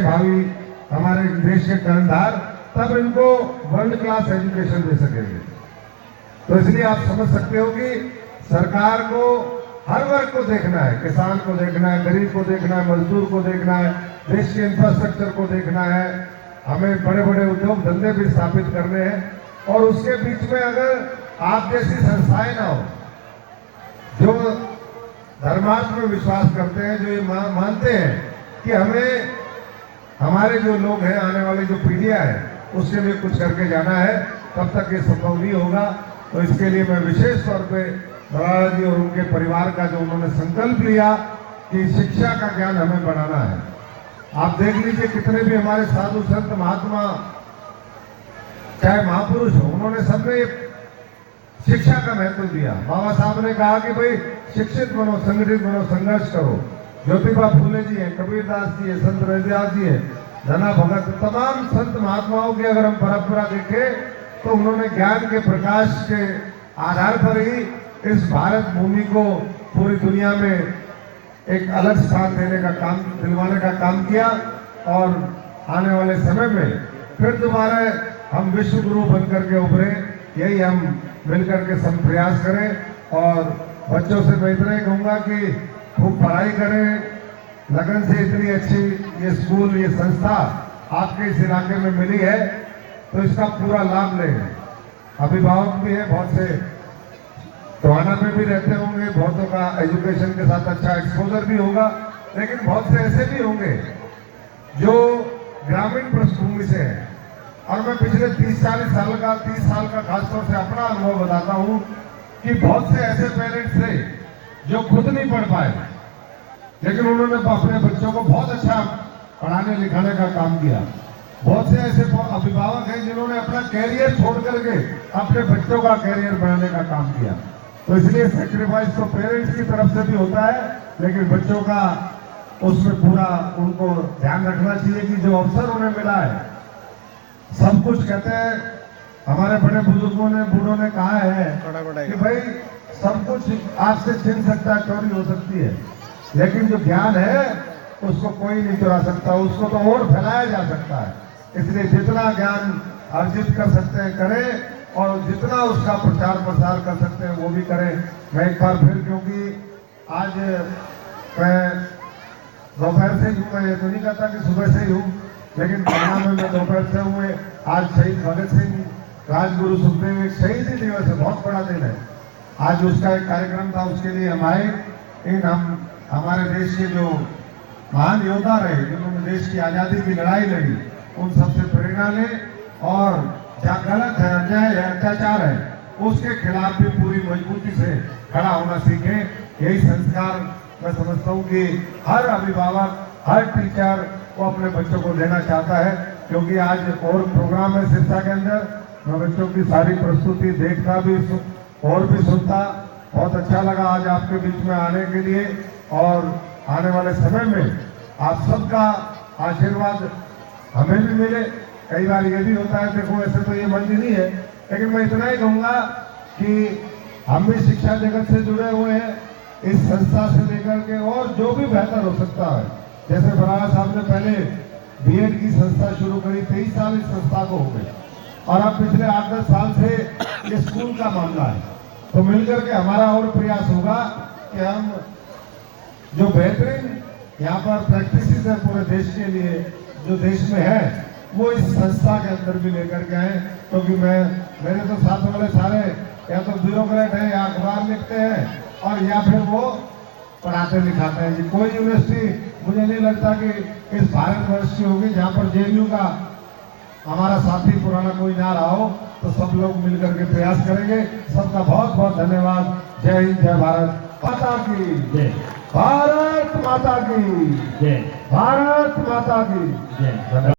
भावी हमारे देश के कर्णधार, तब इनको वर्ल्ड क्लास एजुकेशन दे सकेंगे। तो इसलिए आप समझ सकते हो कि सरकार को हर वर्ग को देखना है, किसान को देखना है, गरीब को देखना है, मजदूर को देखना है, देश के इंफ्रास्ट्रक्चर को देखना है, हमें बड़े बड़े उद्योग धंधे भी स्थापित करने हैं। और उसके बीच में अगर आप जैसी संस्थाएं ना हो जो धर्मार्थ में विश्वास करते हैं, जो ये मानते हैं कि हमें हमारे जो लोग हैं, आने वाली जो पीढ़ियां हैं, उसके लिए कुछ करके जाना है, तब तक ये संभव नहीं होगा। तो इसके लिए मैं विशेष तौर पे बराड़ा जी और उनके परिवार का जो उन्होंने संकल्प लिया कि शिक्षा का ज्ञान हमें बढ़ाना है। आप देख लीजिए कितने भी हमारे साधु संत महात्मा चाहे महापुरुष हो, उन्होंने सबने शिक्षा का महत्व दिया। बाबा साहब ने कहा कि भाई शिक्षित बनो, संगठित बनो, संघर्ष करो। ज्योतिबा फूले जी हैं, कबीरदास जी हैं, संत रविदास जी हैं, धना भगत, तमाम संत महात्माओं की अगर हम परंपरा देखें तो उन्होंने ज्ञान के प्रकाश के आधार पर ही इस भारत भूमि को पूरी दुनिया में एक अलग स्थान देने का काम, दिलवाने का काम किया। और आने वाले समय में फिर दोबारा हम विश्व गुरु बनकर के उभरे, यही हम मिलकर के सब प्रयास करें। और बच्चों से मैं इतना ही कहूँगा कि खूब पढ़ाई करें, लगन से। इतनी अच्छी ये स्कूल, ये संस्था आपके इस इलाके में मिली है, तो इसका पूरा लाभ लें। अभिभावक भी है, बहुत से टोहाना में भी रहते होंगे, बहुतों का एजुकेशन के साथ अच्छा एक्सपोजर भी होगा, लेकिन बहुत से ऐसे भी होंगे जो ग्रामीण पृष्ठभूमि से हैं। और मैं पिछले 30 साल का खासतौर से अपना अनुभव बताता हूँ कि बहुत से ऐसे पेरेंट्स थे जो खुद नहीं पढ़ पाए, लेकिन उन्होंने अपने बच्चों को बहुत अच्छा पढ़ाने लिखाने का काम किया। बहुत से ऐसे अभिभावक हैं जिन्होंने अपना कैरियर छोड़ करके अपने बच्चों का कैरियर बनाने का काम किया। तो इसलिए सेक्रीफाइस तो पेरेंट्स की तरफ से भी होता है, लेकिन बच्चों का उसमें पूरा उनको ध्यान रखना चाहिए कि जो अवसर उन्हें मिला है, सब कुछ कहते हैं हमारे बड़े बुजुर्गों ने, बूढ़ों ने कहा है कि भाई सब कुछ आपसे छीन सकता है, चोरी हो सकती है, लेकिन जो ज्ञान है उसको कोई नहीं चुरा सकता, उसको तो और फैलाया जा सकता है। इसलिए जितना ज्ञान अर्जित कर सकते हैं करें, और जितना उसका प्रचार प्रसार कर सकते हैं वो भी करें। मैं एक बार फिर, क्योंकि आज मैं दोपहर से ही हूँ, मैं ये तो नहीं कहता कि सुबह से ही हूँ, लेकिन पटना में मैं दोपहर से हूँ। आज शहीद भगत सिंह, राजगुरु सुखदेव, एक शहीदी दिवस है, बहुत बड़ा दिन है। आज उसका एक कार्यक्रम था, उसके लिए हम आए। इन हम हमारे देश के जो महान योद्धा रहे, जिन्होंने देश की आज़ादी की लड़ाई लड़ी, उन सबसे प्रेरणा लें, और जहाँ गलत है, अन्याय है, अत्याचार है, उसके खिलाफ भी पूरी मजबूती से खड़ा होना सीखें। यही संस्कार मैं समझता हूँ कि हर अभिभावक, हर टीचर वो अपने बच्चों को देना चाहता है। क्योंकि आज और प्रोग्राम है शिक्षा के अंदर, मैं बच्चों की सारी प्रस्तुति देखता भी और भी सुनता। बहुत अच्छा लगा आज आपके बीच में आने के लिए, और आने वाले समय में आप सबका आशीर्वाद हमें भी मिले। कई बार ये भी होता है, देखो ऐसे तो ये मंदिर नहीं है, लेकिन मैं इतना ही कहूँगा कि हम भी शिक्षा जगत से जुड़े हुए हैं, इस संस्था से लेकर के, और जो भी बेहतर हो सकता है। जैसे बराड़ा साहब ने पहले बीएड की संस्था शुरू करी, 23 साल इस संस्था को हो गए, और अब पिछले 8-10 साल से ये स्कूल का मामला है। तो मिलकर के हमारा और प्रयास होगा कि हम जो बेहतरीन यहाँ पर प्रैक्टिसेस है पूरे देश के लिए, जो देश में है, वो इस संस्था के अंदर भी लेकर के आए। क्योंकि मेरे तो साथ वाले सारे या तो ब्यूरोक्रेट हैं, या अखबार लिखते हैं, और या फिर वो पढ़ाते लिखाते हैं। कोई यूनिवर्सिटी मुझे नहीं लगता कि इस भारतवर्ष की होगी जहाँ पर जेएनयू का हमारा साथी पुराना कोई ना रहा हो। तो सब लोग मिलकर के प्रयास करेंगे। सबका बहुत बहुत धन्यवाद। जय हिंद, जय भारत माता की जय, भारत माता की जय, भारत माता की जय।